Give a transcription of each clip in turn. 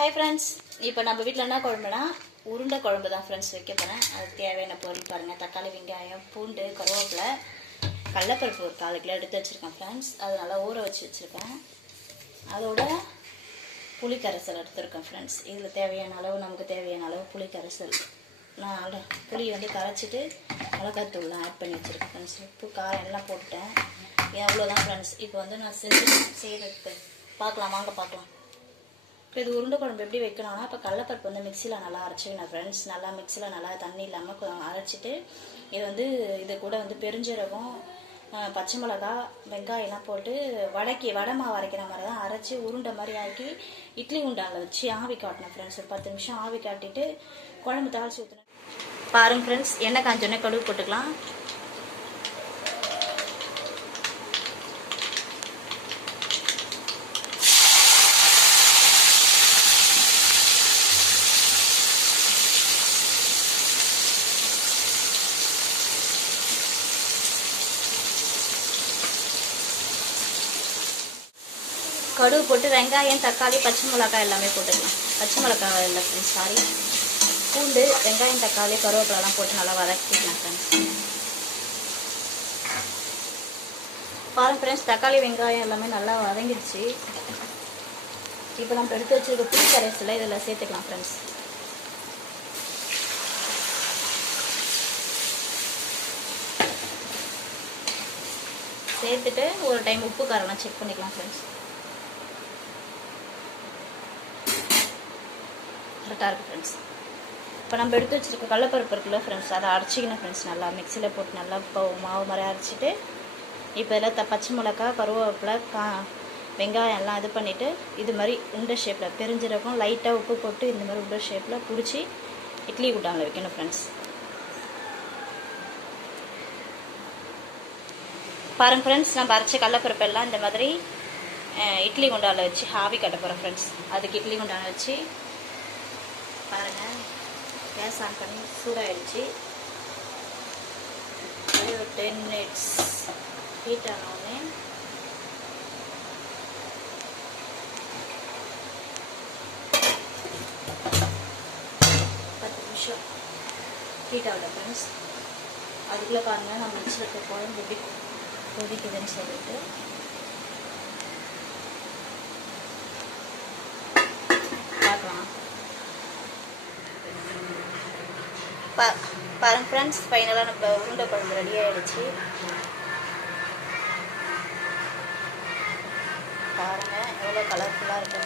Hi friends, இப்போ நம்ம வீட்டில் என்ன குழம்புனா உருண்டை குழம்பு தான் ஃப்ரெண்ட்ஸ் வைக்க போகிறேன். அதுக்கு தேவையான பொருள் பாருங்கள். தக்காளி, வெங்காயம், பூண்டு, கருவேப்பிலை, கடலப்பருப்பு ஒரு 4 கிலோ எடுத்து வச்சுருக்கேன் ஃப்ரெண்ட்ஸ். அது நல்லா ஊற வச்சுருக்கேன். அதோட புளி கரைசல் எடுத்துருக்கேன் ஃப்ரெண்ட்ஸ். இதில் தேவையான அளவு, நமக்கு தேவையான அளவு புளி கரைசல். நான் புளி கரைச்சிட்டு மிளகாத்தூள்லாம் ஆட் பண்ணி வச்சுருக்கேன் ஃப்ரெண்ட்ஸ். உப்பு, காரம் எல்லாம் போட்டுட்டேன். எவ்வளோதான் ஃப்ரெண்ட்ஸ். இப்போ நான் செய்கிறதுக்கு பார்க்கலாம், வாங்க பார்க்கலாம். இப்போ இது உருண்டை குழம்பு எப்படி வைக்கணும்னா, இப்போ கடலப்பருப்பு மிக்சியில் நல்லா அரைச்சிக்கணும் ஃப்ரெண்ட்ஸ். நல்லா மிக்சியில் நல்லா தண்ணி இல்லாமல் அரைச்சிட்டு, இது இது கூட பெருஞ்சீரகம், பச்சை மிளகா, வெங்காயம்லாம் போட்டு வடை மாவு அரைக்கிற மாதிரி தான் அரைச்சி உருண்டை மாதிரி ஆக்கி இட்லி உண்டாவில் வச்சு ஆவி காட்டணும் ஃப்ரெண்ட்ஸ். ஒரு 10 நிமிஷம் ஆவி காட்டிட்டு குழம்பு தாளிச்சு ஊற்றணும். பாருங்க ஃப்ரெண்ட்ஸ், எண்ணெய் காஞ்சோடனே கடுகு போட்டுக்கலாம். கடுகு போட்டு வெங்காயம், தக்காளி, பச்சை மிளகாய் எல்லாமே போட்டுக்கலாம். பச்சை மிளகாய் இல்லை ஃப்ரெண்ட்ஸ், சாரி, பூண்டு, வெங்காயம், தக்காளி, கருவேப்பிலாம் போட்டு நல்லா வதக்கிக்கலாம் ஃப்ரெண்ட்ஸ். பாருங்க ஃப்ரெண்ட்ஸ், தக்காளி, வெங்காயம் எல்லாமே நல்லா வதங்கிடுச்சு. இப்போ நம்ம எடுத்து வச்சுருக்க புளி கரைசலை இதில் சேர்த்துக்கலாம் ஃப்ரெண்ட்ஸ். சேர்த்துட்டு ஒரு டைம் உப்பு காரம்லாம் செக் பண்ணிக்கலாம் ஃப்ரெண்ட்ஸ். கரெக்டாக இருக்குது ஃப்ரெண்ட்ஸ். இப்போ நம்ம எடுத்து வச்சுருக்க கடலப்பருப்பு இருக்குல்ல ஃப்ரெண்ட்ஸ், அதை அரைச்சிக்கணும் ஃப்ரெண்ட்ஸ். நல்லா மிக்சியில் போட்டு நல்லா மாவு மாதிரி அரைச்சிட்டு, இப்போ இதில் பச்சை மிளகா, கருவேப்பிலை, வெங்காயம் எல்லாம் இது பண்ணிவிட்டு, இது மாதிரி உருண்டை ஷேப்பில் பெருஞ்சீரகம் லைட்டாக உப்பு போட்டு இந்த மாதிரி உருண்டை ஷேப்பில் பிடிச்சி இட்லி குண்டானில் வைக்கணும் ஃப்ரெண்ட்ஸ். பாருங்கள் ஃப்ரெண்ட்ஸ், நம்ம அரைச்ச கடலப்பருப்பு எல்லாம் இந்த மாதிரி இட்லி குண்டானில் வச்சு ஆவி கட்ட போகிறோம் ஃப்ரெண்ட்ஸ். அதுக்கு இட்லி குண்டானை வச்சு பாருங்கள், கேஸ் ஆன் பண்ணி சூடாகிடுச்சு. ஒரு 10 மினிட்ஸ் ஹீட் ஆனோடனே ஹீட் ஆகல ஃப்ரெண்ட்ஸ். அதுக்குள்ளே பாருங்கள், நம்ம வச்சுருக்க குழம்பு எப்படி கொதிக்குதுன்னு சொல்லிட்டு பார்க்கலாம். பாருங்க ஃப்ரெண்ட்ஸ், ஃபைனலாக நம்ம உருண்டை குழம்பு ரெடி ஆகிடுச்சு. பாருங்கள் எவ்வளோ கலர்ஃபுல்லாக இருக்கு.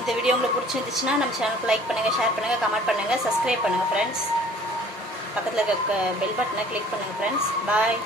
இந்த வீடியோ உங்களுக்கு பிடிச்சிருந்துச்சுன்னா நம்ம சேனலுக்கு லைக் பண்ணுங்கள், ஷேர் பண்ணுங்கள், கமெண்ட் பண்ணுங்கள், சப்ஸ்கிரைப் பண்ணுங்கள் ஃப்ரெண்ட்ஸ். பக்கத்தில் இருக்க பெல் பட்டனை கிளிக் பண்ணுங்கள் ஃப்ரெண்ட்ஸ். பாய்.